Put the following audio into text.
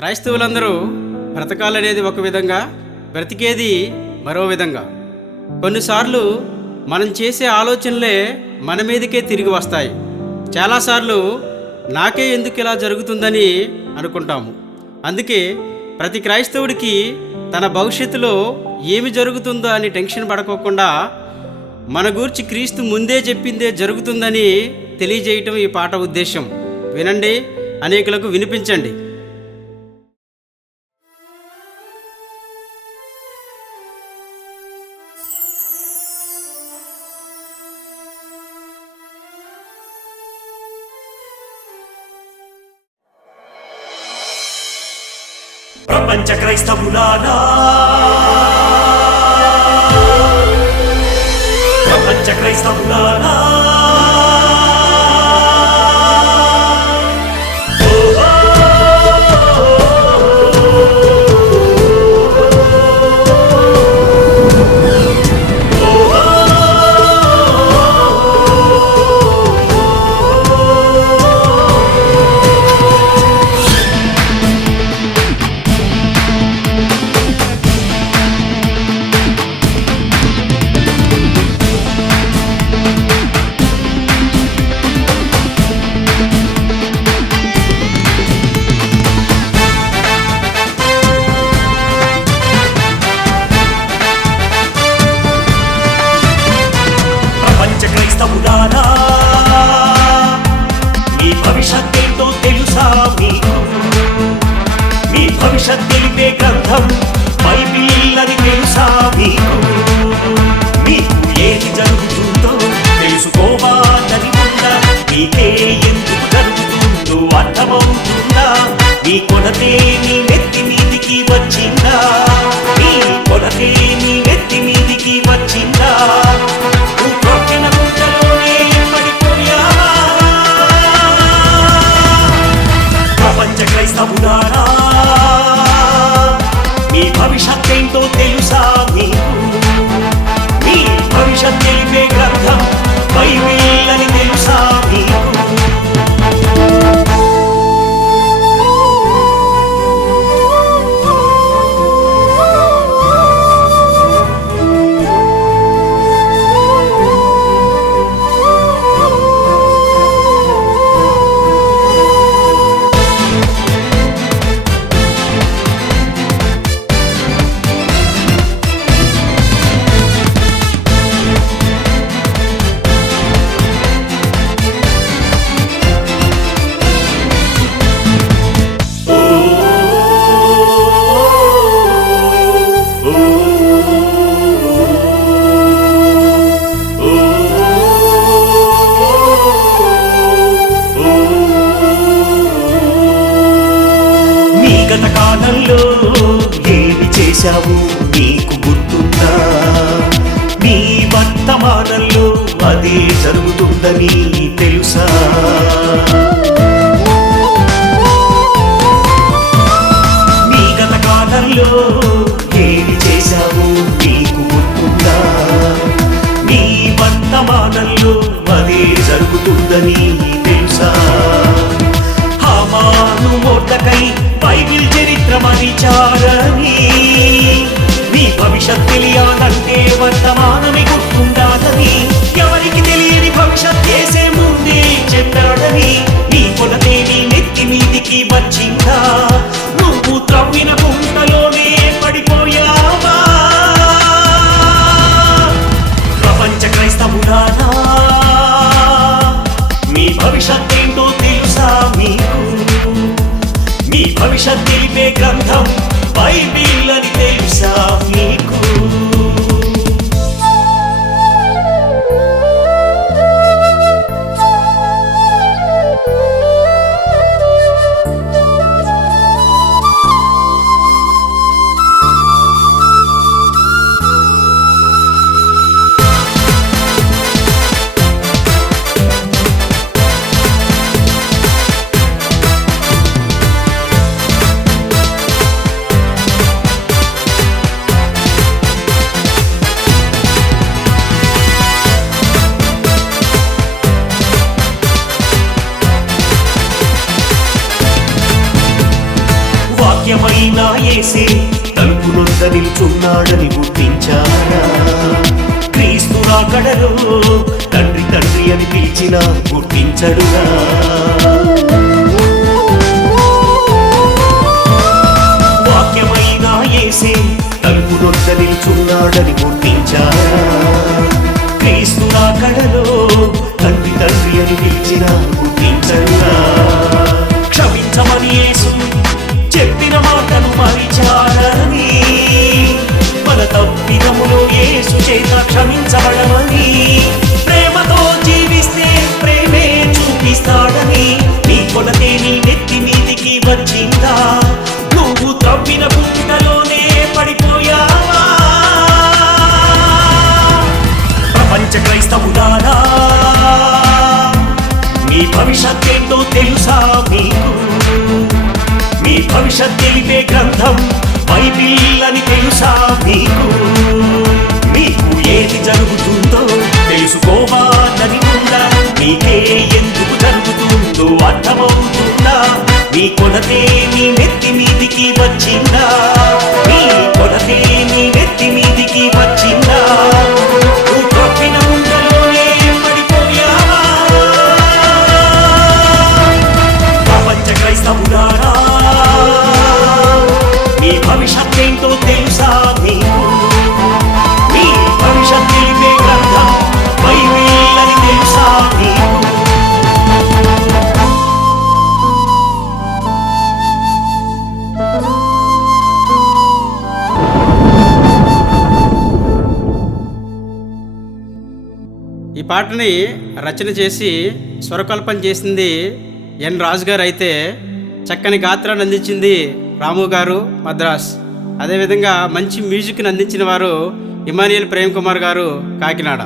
క్రైస్తవులందరూ బ్రతకాలనేది ఒక విధంగా, బ్రతికేది మరో విధంగా. కొన్నిసార్లు మనం చేసే ఆలోచనలే మన మీదకే తిరిగి వస్తాయి. చాలాసార్లు నాకే ఎందుకు ఇలా జరుగుతుందని అనుకుంటాము. అందుకే ప్రతి క్రైస్తవుడికి తన భవిష్యత్తులో ఏమి జరుగుతుందో అని టెన్షన్ పడుకోకుండా మన గూర్చి క్రీస్తు ముందే చెప్పిందే జరుగుతుందని తెలియజేయటం ఈ పాట ఉద్దేశం. వినండి, అనేకులకు వినిపించండి. ప్రపంచ క్రైస్తవులారా, ప్రపంచ క్రైస్తవులారా, క్రైస్తవులారా, మీ భవిష్యత్తేంటో తెలుసా మీకు? మీ భవిష్యత్ తెలిపే గ్రంథం బైబిల్ అని తెలుసా మీకు? మీకు ఏది జరుగుతుందో తెలుసుకోవాలని ఉందా? మీకే ఎందుకు జరుగుతుందో అర్థమవుతుందా? మీ కొలతే మీ నెత్తి మీదికి వచ్చిందా? మీ కొలతే మీ నెత్తి మీదికి వచ్చిందా? క్రైస్తవులారా, మీ భవిష్యత్తేంటో తెలుసా మీకు? మీ భవిష్యత్ తెలిపే గ్రంథం బైబిల్ అని తెలుసా మీకు? గత కాలంలో ఏమి చేశావు నీకు గుర్తుందా? నీ వర్తమానంలో అదే జరుగుతుందని తెలుసా? నీ గత కాలంలో ఏమి చేశావు నీకు గుర్తుందా? నీ వర్తమానంలో అదే జరుగుతుందని తెలుసా? హామాను మొర్దెకై బైబిల్ చరిత్ర మరిచారని, నీ భవిష్యత్ తెలియాలంటే వర్తమానమే గుర్తుండాలని, ఎవరికి తెలియని భవిష్యత్ చేసే ముందే చెప్పాడని, నీ కొలతే నీ నెత్తి మీదికి వచ్చిందా? నువ్వు త్రవ్విన గుంటలోనే పడిపోయావా? ప్రపంచ క్రైస్తవులారా, మీ భవిష్యత్ ఏంటో తెలుసా మీకు? మీ భవిష్యత్ తెలిపే గ్రంథం బైబిల్ అని తెలుసా మీకు? వాక్యమైన యేసే తలుపు నొద్ద నిల్చున్నాడని గుర్తించారా? క్రీస్తు రాకడలో తండ్రి తండ్రి అని పిలిచిన గుర్తించడుగా? వాక్యమైన యేసే తలుపు నొద్ద నిల్చున్నాడని గుర్తించారా? క్రీస్తు రాకడలో తండ్రి తండ్రి అని పిలిచిన గుర్తించడుగా? క్షమించమని యేసు చెప్పిన మాటను మరిచాడని, మన తప్పిదములో యేసు చేత క్షమించబడమని, ప్రేమతో జీవిస్తే ప్రేమే చూపిస్తాడని, నీ కొలతే నీ నెత్తి మీదికి వచ్చిందా? నువ్వు తప్పిన గుంటలోనే పడిపోయావా? ప్రపంచ క్రైస్తవులారా, మీ భవిష్యత్తేంటో తెలుసా మీకు? మీ భవిష్యత్ తెలిపే గ్రంథం బైబిల్ అని తెలుసా మీకు? మీకు ఏది జరుగుతుందో తెలుసుకోవాలని ఉందా? మీకే ఎందుకు జరుగుతుందో అర్థమవుతుందా? మీ కొలతే మీ నెత్తి మీదికి వచ్చిందా? మీ కొలతే మీ నెత్తి మీదికి వచ్చిందా? నువ్వు తప్పిన ఉండలోనే పడిపోయావా? ప్రపంచ క్రైస్తవులారా, మీ భవిష్యత్తేంటో తెలుసా మీకు? మీ భవిష్యత్ తెలిపే గ్రంథం బైబిల్ అని తెలుసా మీకు? ఈ పాటని రచన చేసి స్వరకల్పన చేసింది ఎన్ రాజు గారు అయితే, చక్కని గాత్రాన్ని అందించింది రాము గారు మద్రాస్. అదేవిధంగా మంచి మ్యూజిక్ని అందించిన వారు ఇమానియల్ ప్రేమ్ కుమార్ గారు కాకినాడ.